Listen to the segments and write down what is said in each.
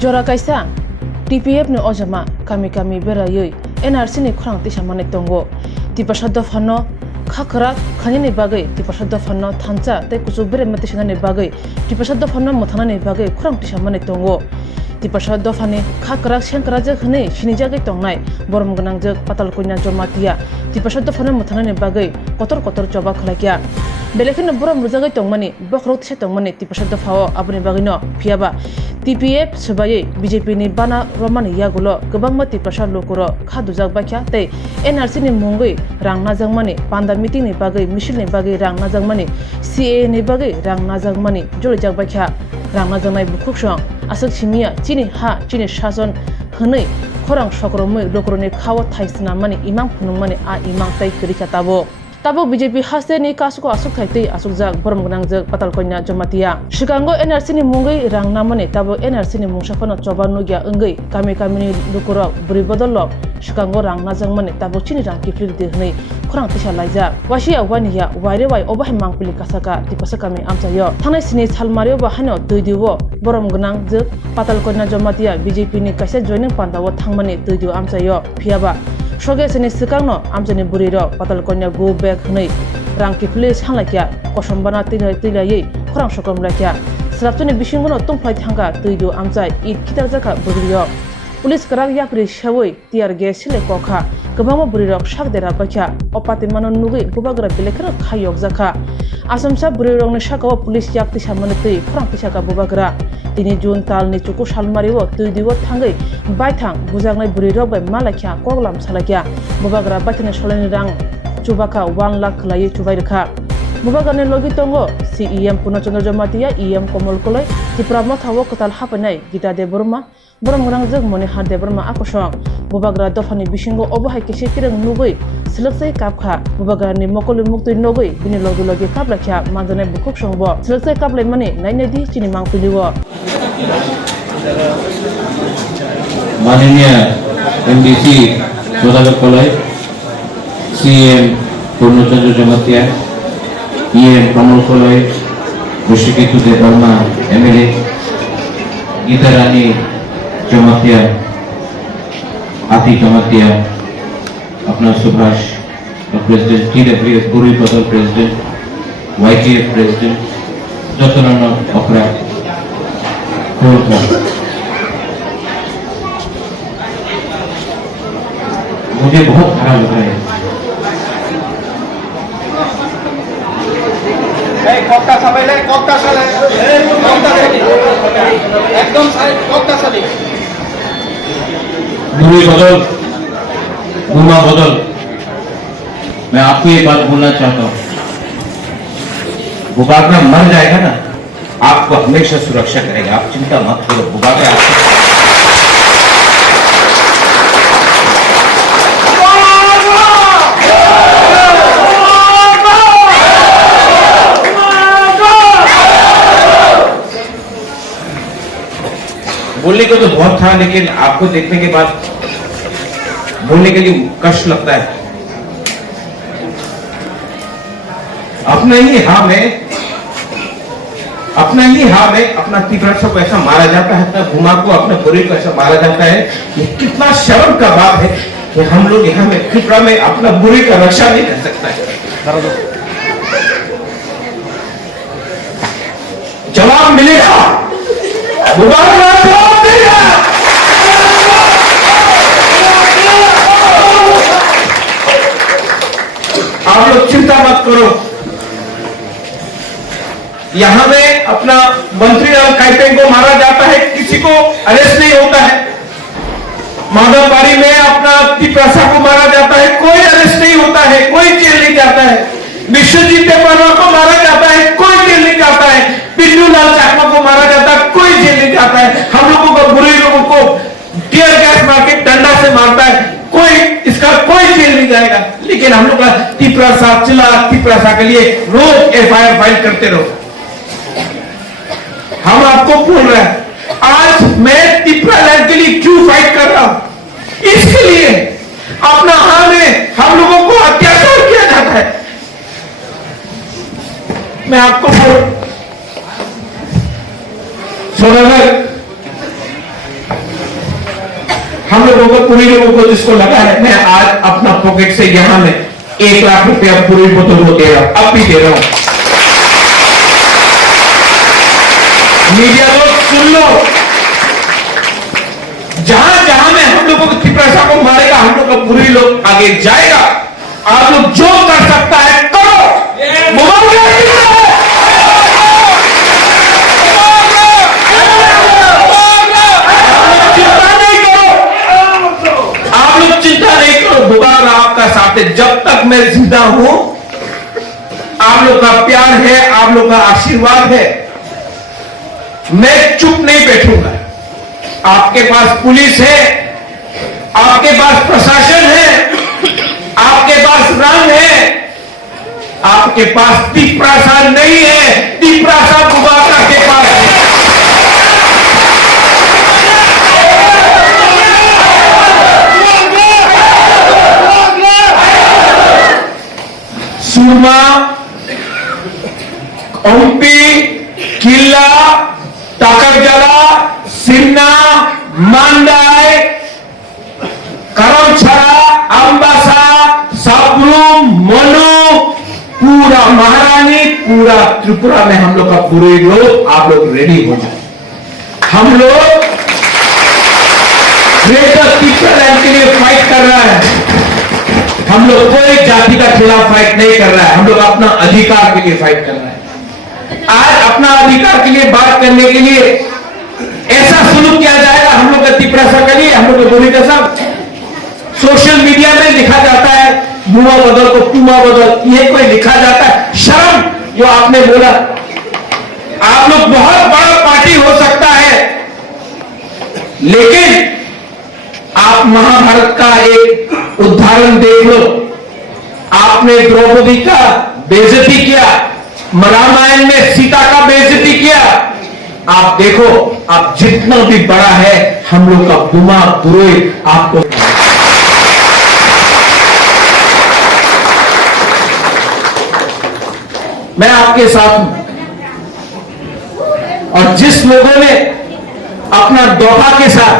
Jora kaisa TPF ni ojama kami berayoi NRC ni khurang tisha mane tongo tipasad dofano khakra khani ni bagai tipasad dofano thancha te kuchu bere mate shina ni bagai tipasad dofano mothana ni bagai khurang tisha mane tongo tipasad dofani khakra shenkra je khne shini jagai tongnai borom gnang je patal koina jomatia tipasad dofano mothana ni bagai kotor choba khlakya belekhin borom rujagai tongmani bokrok tisha tongmani tipasad dofao abuni bagino phiaba TPF sebagai BJP ni bana romani yagulo gobangma tipasad lokoro khadujak bakya tei NRC ni mungoi rang najangmani panda meeting ni bagai misil ni bagai rang najangmani CA ni bagai rang najangmani jolijak bakya rang najangnai bukhukshong asok chimia chini shason hwnei khorang sokromoi lokoroni khawo thaisna mani imang phunungmani a imang tai krika tabo BJP haste ni kasuko asuk thaitei asukjak borom gnangjak patal koina jomatia shikango NRC ni mungoi rang namane tabo NRC ni mungsapano chobanugya ongoi kami ni lukoro buri bodollo shikango rang najangmane tabo chini rang kiflik dehnei khorang tisha laija wasia wania waire wai obah mangpili kasaka tipasakami amchayo thanai sini salmario ba hano doidiwo borom gnangjak patal koina jomatia BJP ni kaisa joining pandawo thangmani doidiwo amchayo phiaba Shoge seni sikangno amjani buriro patal konya go back hnei rangki place hanglakya kosombana tilai khorang sokom lakya slapchoni bisingono tongplai thanga tuido amjai it kitar jaka buriyo police karak yapri shawoi tiar gas sile kokha gobangma burirok sakdera bakya opati manon nugui gobagra belekra khayok jaka asamsa burirok ni sakawa police yakti samane tui khorang tisaka bobagra Tini June tal ni cukup salmariwo tuidiwo thangai baithang bujangnai burirok bai malakya koglam salakya bobagra baithani solani rang chubaka 1 lakh khlai chubai rakha bobagani logi tongo CEM Purnachandra Jomatia EM Komol Kolai Tiprama thawo kotal hapanai Gita Deborma borom rangjak moni har Deborma akosong bobagra dofani bisingo obohai kese kirang nugui Seleksai kapkha bobagrani mokoli muktui nogui bini logi kaplakya manjanai bukhuk songbo seleksai kaplai mani nainedi chini mangpiliwo माननीय MDC Saudagar coli CM पूर्णचंद्र Jamatia EM कमल coli ऋषिकेतु Debbarma MLA Gita रानी जमातिया आती जमातिया अपना Subhash president TWF गुरुई बदल president YKF president जतनाना अपरा मुझे बहुत खराब लग रहा है गुमा बदल मैं आपको ये बात बोलना चाहता हूँ बुबागरा मर जाएगा ना आपको हमेशा सुरक्षा करेगा आप चिंता मत करो बुबागरा बोलने को तो बहुत था लेकिन आपको देखने के बाद बोलने के लिए कष्ट लगता है अपना ही हाँ में अपना तीव्रता को ऐसा मारा जाता है अपना घुमा को अपने बुरे को ऐसा मारा जाता है ये कितना शर्म का बात है कि हम लोग यहाँ में फिक्रा में अपना बुरे का रक्षा नहीं कर सकता है जवाब मिलेगा आप लोग चिंता मत करो यहाँ में अपना मंत्री और कैप्टन को मारा जाता है किसी को अरेस्ट नहीं होता है माधवबाड़ी में अपना तिप्रसा को मारा जाता है कोई अरेस्ट नहीं होता है कोई जेल नहीं जाता है विश्वजीत देववर्मा को मारा जाता है कोई जेल नहीं जाता है पिन्नू लाल चाकमा को मारा जाता है कोई जेल नहीं जाता है हम लोगों को बुरे लोगों को टीयर गैस मार के डंडा से मारता है इसका कोई जेल नहीं जाएगा लेकिन हम लोग तिप्रसा के लिए रोज FIR फाइल करते रहो हम आपको बोल रहे हैं आज मैं तिपरा लैंड के लिए क्यों फाइट कर रहा हूं इसके लिए अपना हाँ में हम लोगों को अत्याचार किया जाता है मैं आपको सोनागर हम लोगों को, पूरी लोगों को जिसको लगा है, मैं आज अपना पॉकेट से यहां में 1 लाख रुपया पूरी बोतल को दे रहा हूं, अब भी दे रहा हूं। मीडिया लोग सुन लो, जहां जहां में हम लोगों को तिपरासा को मारेगा, हम लोग का पूरी लोग आगे जाएगा। आप लोग जो कर सकता है करो। आप लोग चिंता नहीं करो, दोबारा आपका साथ है जब तक मैं जिंदा हूं। आप लोग का प्यार है, आप लोग का आशीर्वाद है, मैं चुप नहीं बैठूंगा। आपके पास पुलिस है, आपके पास प्रशासन है, आपके पास रंग है, आपके पास तिपरासा नहीं है, तिपरासा बुबाका के पास है। सुरमा, ओम्पी, किला, टाकरजला, सिन्ना, मांडाई, करमछड़ा, अंबासा, साबरूम, मनु, पूरा महारानी, पूरा त्रिपुरा में हम लोग का पूरे लोग, आप लोग रेडी हो जाए। हम लोग ग्रेटर तिब्बत के लिए फाइट कर रहा है। हम लोग कोई जाति का खिलाफ फाइट नहीं कर रहा है, हम लोग अपना अधिकार के लिए फाइट कर रहा है। आज अपना अधिकार के लिए बात करने के लिए ऐसा सुलूक किया जाएगा हम लोग का तिपरासा के लिए। हम लोग बोली का सब सोशल मीडिया में लिखा जाता है, बुआ बदल को कुमा बदल, ये कोई लिखा जाता है। शर्म जो आपने बोला। आप लोग बहुत बड़ा पार्टी हो सकता है, लेकिन आप महाभारत का एक उदाहरण देख लो। आपने द्रौपदी का बेइज्जती किया, रामायण में सीता का बेइज्जती किया। आप देखो, आप जितना भी बड़ा है, हम लोग का बुमा पुरोहित आपको मैं आपके साथ हूं। और जिस लोगों ने अपना दोहा के साथ,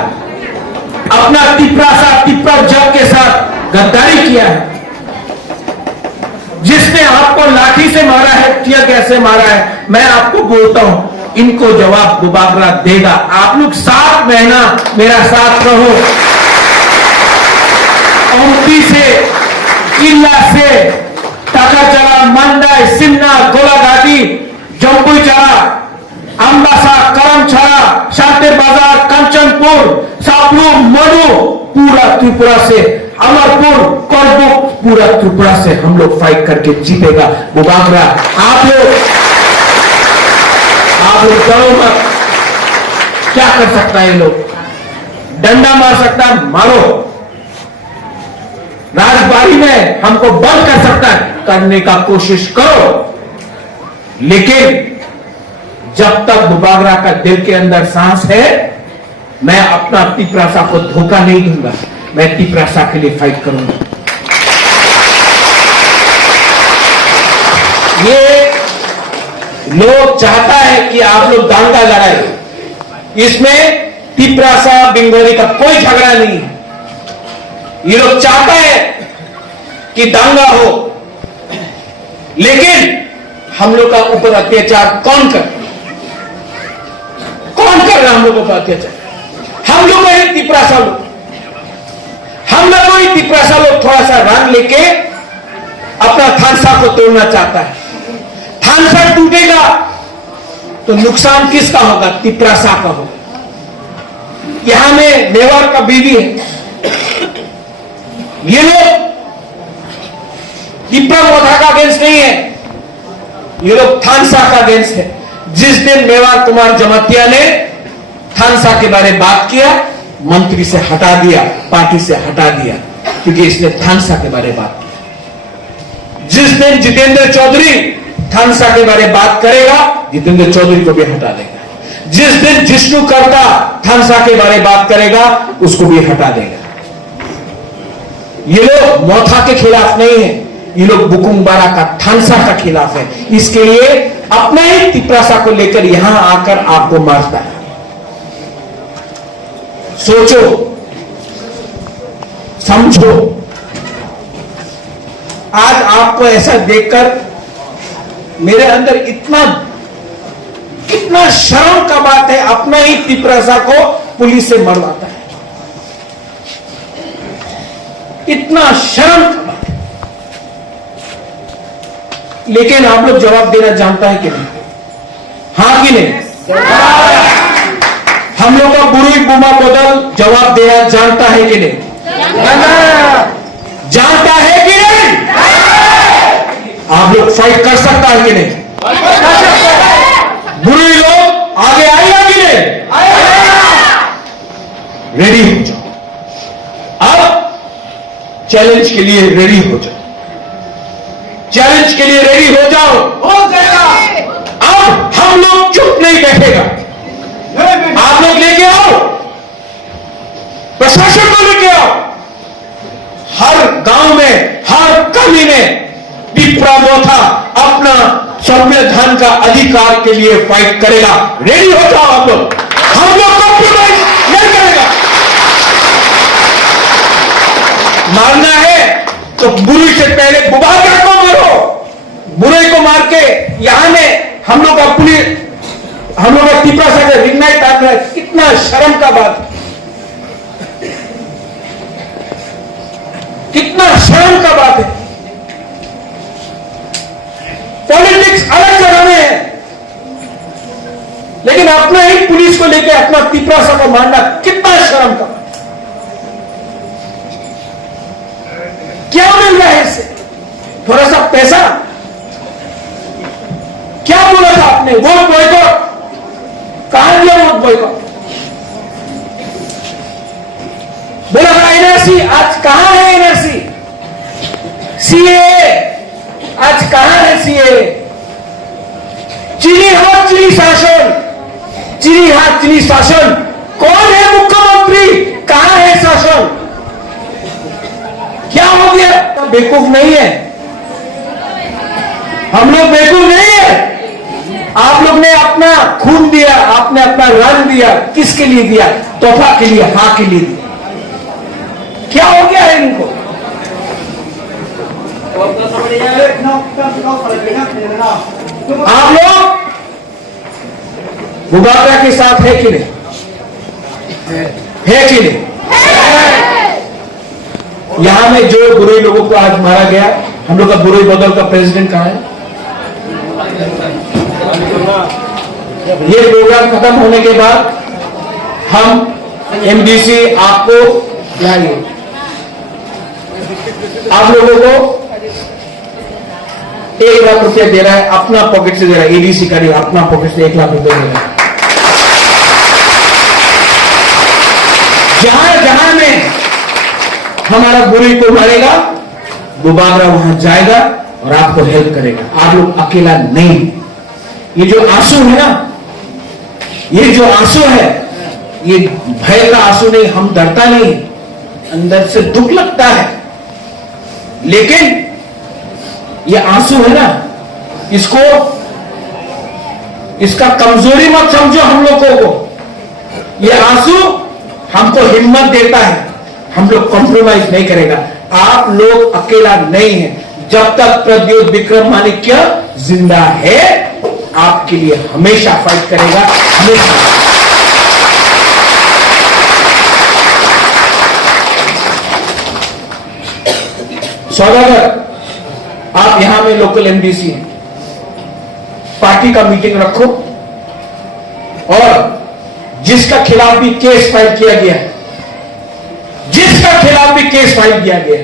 अपना तिपरा जग के साथ गद्दारी किया है, जिसने आपको लाठी से मारा है, टियर गैस से मारा है, मैं आपको बोलता हूं, इनको जवाब बुबागरा देगा। आप लोग 7 महीना मेरा साथ रहो। ओम्पी से, किला से, टाकाचला, मंडाई, सिन्ना, गोलाघाटी, जम्बुईचरा, अंबासा, करमछड़ा, शांतिर बाजार, कंचनपुर, सापरू, मनु, पूरा त्रिपुरा से, अमरपुर, कोलबुक, पूरा त्रिपुरा से हम लोग फाइट करके जीतेगा। बुबागरा आप लोग डरो मत। क्या कर सकता है ये लोग? डंडा मार सकता है, मारो। राजबाड़ी में हमको बंद कर सकता है, करने का कोशिश करो। लेकिन जब तक बुबागरा का दिल के अंदर सांस है, मैं अपना तिपरासा को धोखा नहीं दूंगा। मैं तिपरासा के लिए फाइट करूंगा। ये लोग चाहता है कि आप लोग दांगा लड़ाए। इसमें तिपरासा बिंगोरी का कोई झगड़ा नहीं है। ये लोग चाहता है कि दांगा हो, लेकिन हम लोग का ऊपर अत्याचार कौन कर रहा है? हम लोगों का अत्याचार हम लोग ही तिपरासा लोग, हम लोग ही तिपरासा लोग थोड़ा सा रंग लेके अपना थानसा को तोड़ना चाहता है। थानसा टूटेगा तो नुकसान किसका होगा? तिपरासा का होगा। यहां में मेवाड़ का बीवी है, ये लोग तिपरा मोधा का अगेंस्ट नहीं है, ये लोग थानसा का अगेंस्ट है। जिस दिन मेवाड़ कुमार जमातिया ने थानसा के बारे में बात किया, मंत्री से हटा दिया, पार्टी से हटा दिया, क्योंकि इसने थानसा के बारे में बात की। जिस दिन जितेंद्र चौधरी थानसा के बारे में बात करेगा, जितेंद्र चौधरी को भी हटा देगा। जिस दिन जिष्णु कर्ता थानसा के बारे में बात करेगा, उसको भी हटा देगा। ये लोग मोथा के खिलाफ नहीं है, ये लोग बुकुमबारा का थानसा का खिलाफ है। इसके लिए अपने ही तिपरासा को लेकर यहां आकर आपको मारता है। सोचो, समझो। आज आपको ऐसा देखकर मेरे अंदर कितना शर्म का बात है, अपना ही तिपरासा को पुलिस से मरवाता है, इतना शर्म का बात है। लेकिन आप लोग जवाब देना जानता है कि नहीं? हाँ कि नहीं? हम लोग का बुरी बुमा बदल जवाब देना जानता है कि नहीं? जानता है कि नहीं? आप लोग फाइट कर सकता है कि नहीं? बुरे लोग आगे आएगा कि नहीं? रेडी हो जाओ। अब चैलेंज के लिए रेडी हो जाओ। चैलेंज के लिए रेडी हो जाओ। हो जाएगा। अब हम लोग चुप नहीं बैठेगा। आप लोग लेके आओ, प्रशासन को लेके आओ। हर गांव में, हर गली में टिपरा मोथा अपना संविधान का अधिकार के लिए फाइट करेगा। रेडी हो जाओ आप लोग। हम लोग कॉम्प्रोमाइज नहीं करेगा। मारना है तो बुरी से पहले बुबाकर को मारो, बुरे को मार के यहां में हम लोग का पुलिस, हम लोग का तिपरासा का रिंगनाइट आ रहा है। कितना शर्म का बात है, कितना शर्म का बात है। पॉलिटिक्स अलग जगह में है, लेकिन अपना ही पुलिस को लेकर अपना तिपरासा को मारना कितना शर्म का बात है। क्या मिल रहा है इससे? थोड़ा सा पैसा? क्या बोला था आपने? Vote boycott. कहां दिया वोट बॉयकॉट? बोला था एनआरसी, आज कहां है एनआरसी? सीए, आज कहां है सीए? चीनी हाथ चीनी शासन, चीनी हाथ चीनी शासन। कौन है मुख्यमंत्री? कहां है शासन? क्या हो गया? बेवकूफ नहीं है, हम लोग बेवकूफ नहीं है। आप लोग ने अपना खून दिया, आपने अपना रंग दिया। किसके लिए दिया? तोहफा के लिए, हाँ के लिए दिया। क्या हो गया है इनको? आप लोग बुबाकर के साथ है कि नहीं? है कि नहीं? यहां में जो बुरे लोगों को आज मारा गया, हम लोग का बुरे बदल का प्रेसिडेंट कहां है? ये प्रोग्राम खत्म होने के बाद हम एमडीसी आपको लाएंगे, आप लोगों को 1 लाख रुपया दे रहा है, अपना पॉकेट से दे रहा है। एडीसी का नहीं, अपना पॉकेट से 1 लाख रुपया दे रहा है। जहां जहां में हमारा बुरी को मारेगा, बुबागरा वहां जाएगा और आपको हेल्प करेगा। आप लोग अकेला नहीं। ये जो आंसू है ना, ये जो आंसू है, ये भय का आंसू नहीं, हम डरता नहीं, अंदर से दुख लगता है। लेकिन ये आंसू है ना, इसका कमजोरी मत समझो हम लोगों को। ये आंसू हमको हिम्मत देता है, हम लोग कॉम्प्रोमाइज नहीं करेगा। आप लोग अकेला नहीं है। जब तक प्रद्योत विक्रम माणिक्य जिंदा है, आपके लिए हमेशा फाइट करेगा, हमेशा। सौदागर, आप यहां में लोकल एमडीसी हैं, पार्टी का मीटिंग रखो और जिसका खिलाफ भी केस फाइल किया गया है, जिसका खिलाफ भी केस फाइल किया गया,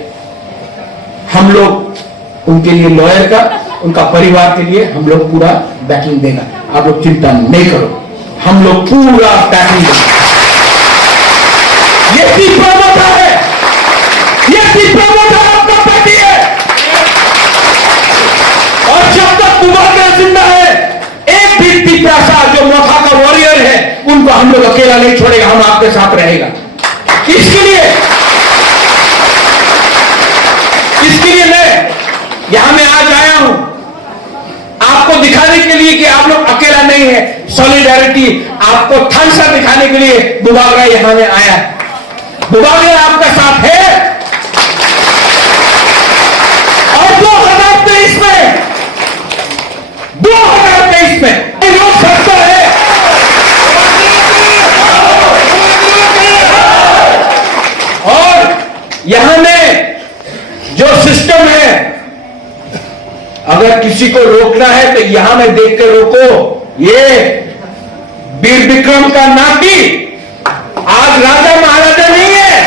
हम लोग उनके लिए लॉयर का, उनका परिवार के लिए हम लोग पूरा बैकिंग देगा। आप लोग चिंता नहीं करो, हम लोग पूरा बैकिंग देंगे। ये तीसरा मोथा है, ये तीसरा मोथा आपका पार्टी है। और जब तक बुबाकर जिंदा है, एक भी तिपरासा जो मोथा का वॉरियर है, उनको हम लोग अकेला नहीं छोड़ेगा, हम आपके साथ रहेगा। इसके लिए मैं यहां में आज आया हूं, आपको दिखाने के लिए कि आप लोग अकेला नहीं है। सॉलिडारिटी आपको थम्स अप दिखाने के लिए बुबागरा यहां में आया है। बुबागरा आपका साथ है, किसी को रोकना है तो यहां में देख के रोको। ये वीर विक्रम का नाती आज राजा महाराजा नहीं है,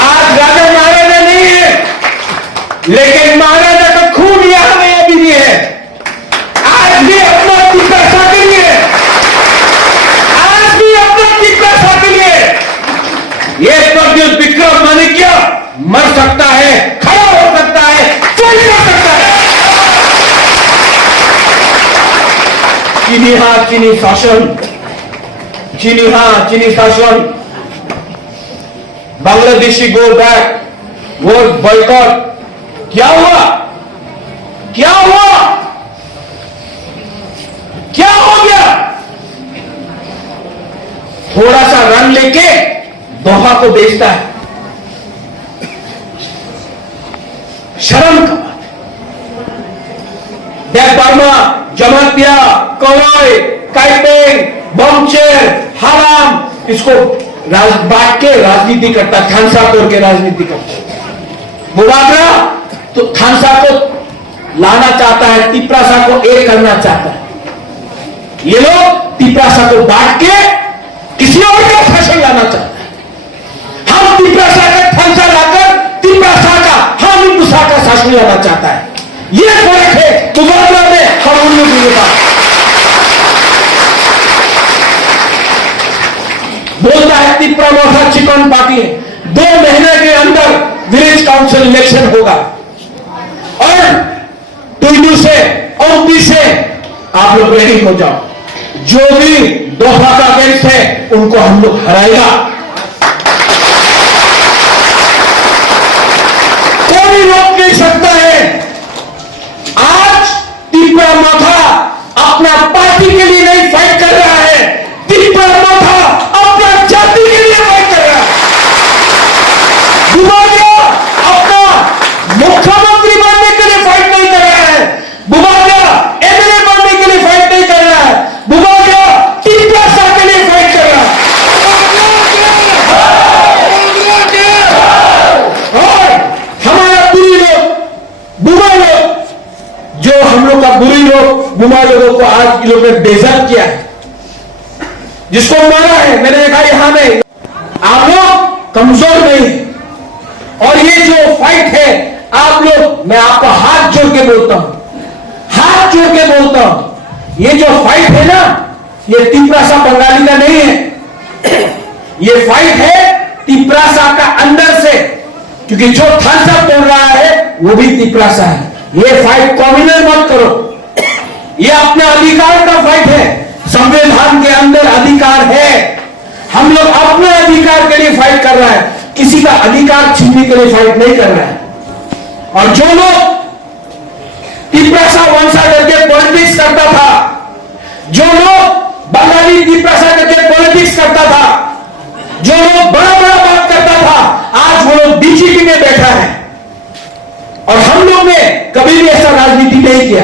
आज राजा महाराजा नहीं है, लेकिन महाराजा का खून यहां में अभी भी है। आज भी अपना जिज्ञासा के लिए, आज भी अपना जिज्ञासा के लिए ये प्रद्युत विक्रम माणिक्य मर सकता है, खड़ा हो सकता है, चल सकता है। चीनी हां चीनी शासन, चीनी हां चीनी शासन, बांग्लादेशी गो बैक, वो बॉयकॉट। क्या हुआ, क्या हुआ, क्या हो गया? थोड़ा सा रन लेके दोहा को बेचता है। शर्म का बात है। डेक बर्मा, जमातिया, कौरय, काइपेंग, बमचेर, हराम, इसको बांट के राजनीति करता, थानसा तोड़ के राजनीति करता। बुबागरा तो थानसा को लाना चाहता है, तिपरासा को एक करना चाहता है। ये लोग तिपरासा को बांट के किसी और का शासन लाना चाहता है। हम तिपरासा का थानसा लाकर तिपरासा का, हम हिंदुसा का शासन लाना चाहता है। ये फर्क है बुबागरा में हम उन लोगों के पास। बोलता है तिपरा मोथा चिकन पार्टी है, 2 महीने के अंदर विलेज काउंसिल इलेक्शन होगा और टुंडू से, औती से आप लोग रेडी हो जाओ। जो भी दोहा का अगेंस्ट है उनको हम लोग हराएगा। कोई रोक नहीं सकता है। आज तिपरा मोथा अपना पार्टी के लिए नहीं फाइट कर रहा है, तिपरा मोथा अपना जाति के लिए फाइट कर रहा है। बुबागरा अपना मुख्यमंत्री बनने के लिए फाइट नहीं कर रहा है, बुबागरा एमएलए बनने के लिए फाइट नहीं कर रहा है, बुबागरा तिपरासा के लिए फाइट कर रहा है। और हमारा बुरी लोग, बुमा लोग, जो हम लोग का बुरी लोग, बुमा लोगों को आज लोगों ने बेइज्जत किया है, जिसको मारा है। मैंने देखा यहां में आप लोग कमजोर नहीं, और ये जो फाइट है आप लोग, मैं आपको हाथ जोड़ के बोलता हूं, हाथ जोड़ के बोलता हूं, ये जो फाइट है ना, ये तिपरासा बंगाली का नहीं है, ये फाइट है तिपरासा का अंदर से, क्योंकि जो थानसा तोड़ रहा है वो भी तिपरासा है। ये फाइट कॉम्युनल मत करो, ये अपने अधिकार का फाइट है। संविधान के अंदर अधिकार है, हम लोग अपने अधिकार के लिए फाइट कर रहा है, किसी का अधिकार छीनने के लिए फाइट नहीं कर रहा है। और जो लोग तिपरासा वंशा करके पॉलिटिक्स करता था, जो लोग बंगाली तिपरासा करके पॉलिटिक्स करता था, जो लोग बड़ा बड़ा बात करता था, आज वो लोग बीजेपी में बैठा है। और हम लोग ने कभी भी ऐसा राजनीति नहीं किया,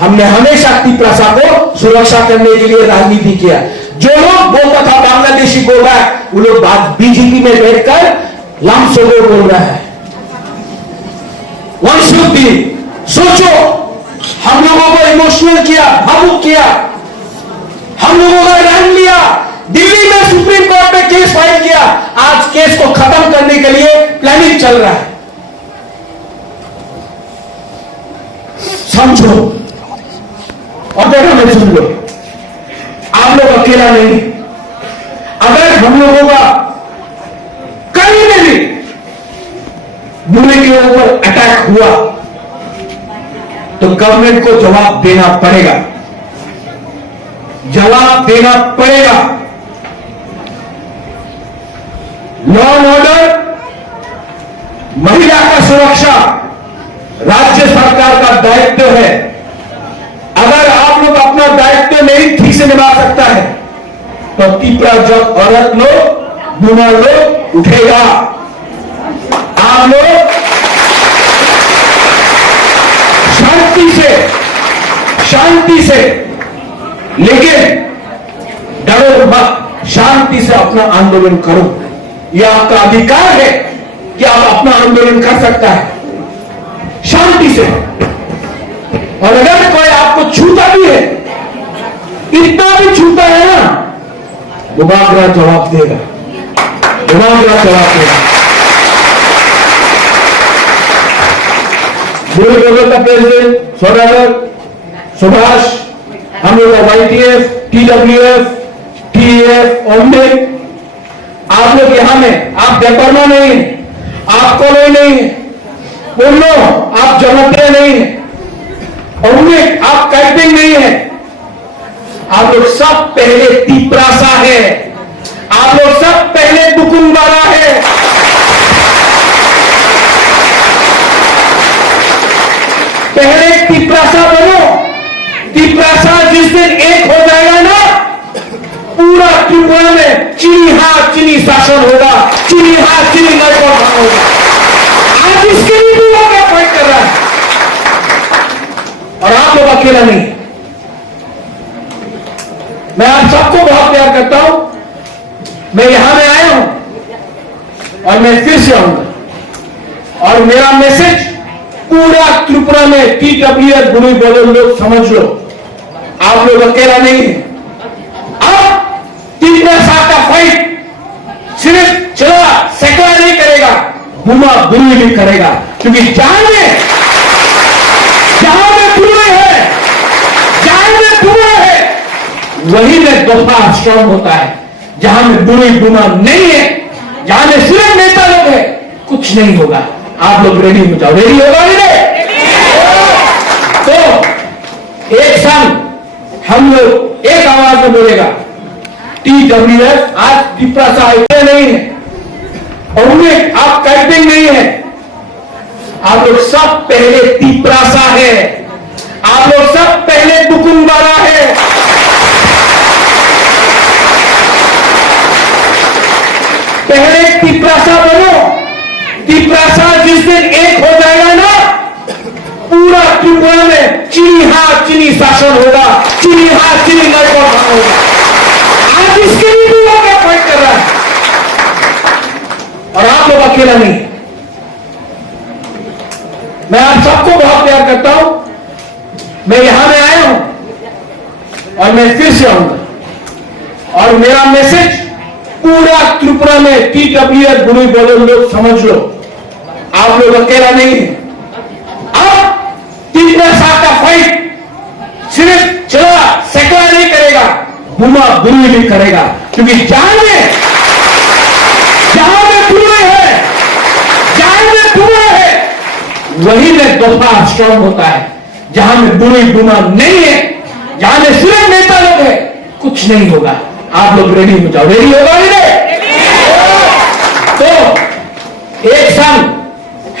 हमने हमेशा तिपरासा को सुरक्षा करने के लिए राजनीति किया। जो लोग बोलता था बांग्लादेशी बोल रहा है, वो लोग बात बीजेपी में बैठकर लामसोगो बोल रहा है। वंशुद्धि सोचो, हम लोगों को इमोशनल किया, भावुक किया, हम लोगों का रन लिया, दिल्ली में सुप्रीम कोर्ट में केस फाइल किया, आज केस को खत्म करने के लिए प्लानिंग चल रहा है। समझो और देखो, मैं सुन लो, आप लोग अकेला नहीं। अगर हम लोगों का कहीं में भी बुरे के ऊपर अटैक हुआ तो गवर्नमेंट को जवाब देना पड़ेगा, जवाब देना पड़ेगा। लॉ एंड ऑर्डर, महिला का सुरक्षा राज्य सरकार का दायित्व है। अगर आप लोग अपना दायित्व नहीं ठीक से निभा सकता है तो तिपरा जब औरत लोग, बुमा लोग उठेगा। आप लोग शांति से, लेकिन डरो मत, शांति से अपना आंदोलन करो। यह आपका अधिकार है कि आप अपना आंदोलन कर सकता है शांति से। और अगर कोई आपको छूता भी है, इतना भी छूता है ना, बुबागरा जवाब देगा, बुबागरा जवाब देगा। का प्रेसिडेंट सोडागर सुभाष, हम लोग का YTF, TWF, TAF, ओमडेक, आप लोग यहां में, आप जयपरमा नहीं है, आप कोलोई नहीं है, बोलो आप जमत्रे नहीं है, ओमडेक आप कैपिंग नहीं है, आप लोग सब पहले तिप्रासा है, आप लोग सब पहले बुकुंबारा है। पहले तिप्रासा बनो, तिप्रासा जिस दिन एक हो जाएगा ना, पूरा त्रिपुरा में चीनी हाथ चीनी शासन होगा, चीनी हाथ चीनी नरकोर होगा। आज इसके लिए भी लोग फाइट कर रहा है, और आप लोग अकेला नहीं। मैं आप सबको बहुत प्यार करता हूं, मैं यहां में आया हूं और मैं फिर से आऊंगा, और मेरा मैसेज पूरा त्रिपुरा में TWF बुरी बोलो लोग समझ लो, आप लोग अकेला नहीं है। अब तिप्रासा का फाइट सिर्फ चला सेकला नहीं करेगा, बुमा बुरी भी करेगा, क्योंकि जहां में बुरे है, जहां में बुरे है, वही में दफा स्ट्रांग होता है। जहां में बुरी बुमा नहीं है, जहां में सिर्फ नेता लोग है, कुछ नहीं होगा। आप लोग रेडी हो जाओ, रेडी होगा नहीं? तो एक संग हम लोग एक आवाज में बोलेगा, TWF आज तिप्रासा ऐसे नहीं है, और उन्हें आप कैपिंग नहीं है, आप लोग सब पहले तिप्रासा है, आप लोग सब पहले बुकुंबारा है। पहले तिप्रासा बनो, तिप्रासा जिस दिन एक हो जाएगा ना, पूरा त्रिपुरा में चीनी हाथ चीनी शासन होगा, चीनी हाथ चीनी नरकोर होगा। आज इसके लिए भी लोग फाइट कर रहा है, और आप लोग अकेला नहीं। मैं आप सबको बहुत प्यार करता हूं, मैं यहां में आया हूं और मैं फिर से आऊंगा, और मेरा मैसेज पूरा त्रिपुरा में TWF बुरी बोलो लोग समझ लो, आप लोग अकेला नहीं है। अब तिप्रासा का फाइट सिर्फ चला सेकला नहीं करेगा, बुमा बुरी भी करेगा, क्योंकि जहां में बुरे है, जहां में बुरे है, वही में दफा स्ट्रांग होता है। जहां में बुरी बुमा नहीं है, जहां में सिर्फ नेता लोग है, कुछ नहीं होगा। आप लोग रेडी हो जाओ, रेडी होगा नहीं? तो एक संग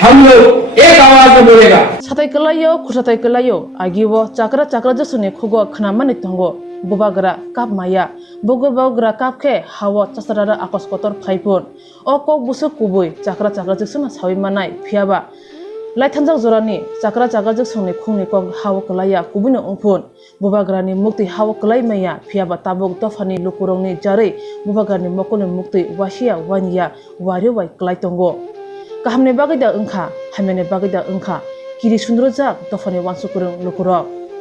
हम लोग एक आवाज में बोलेगा, साथाय कलायो खुसाथाय कलायो आगिवो चाकरा चाकरा जसुने खुगो खनामानि तंगो बुबागरा काप माया बुगबागरा काप के हावो चसरारा आकस कतर फाइपुन अको बुसु कुबुय चाकरा चाकरा जसुना सावि मानाय फियाबा लाइथानजाक जरानि चाकरा चाकरा जसुने खुंनि कं हावो कलाया कुबुनो उंफुन बुबागरानि मुक्ति हावो कलाय माया फियाबा ताबुक तफानि लुकुरंनि जारै बुबागरानि मकोनि मुक्ति वासिया वानिया वारियो वाय कलाय तंगो काहामने बागैदा ओंखा हामेने बागैदा ओंखा किरि सुंद्रजाक तफानि वानसुकुरं लुकुरक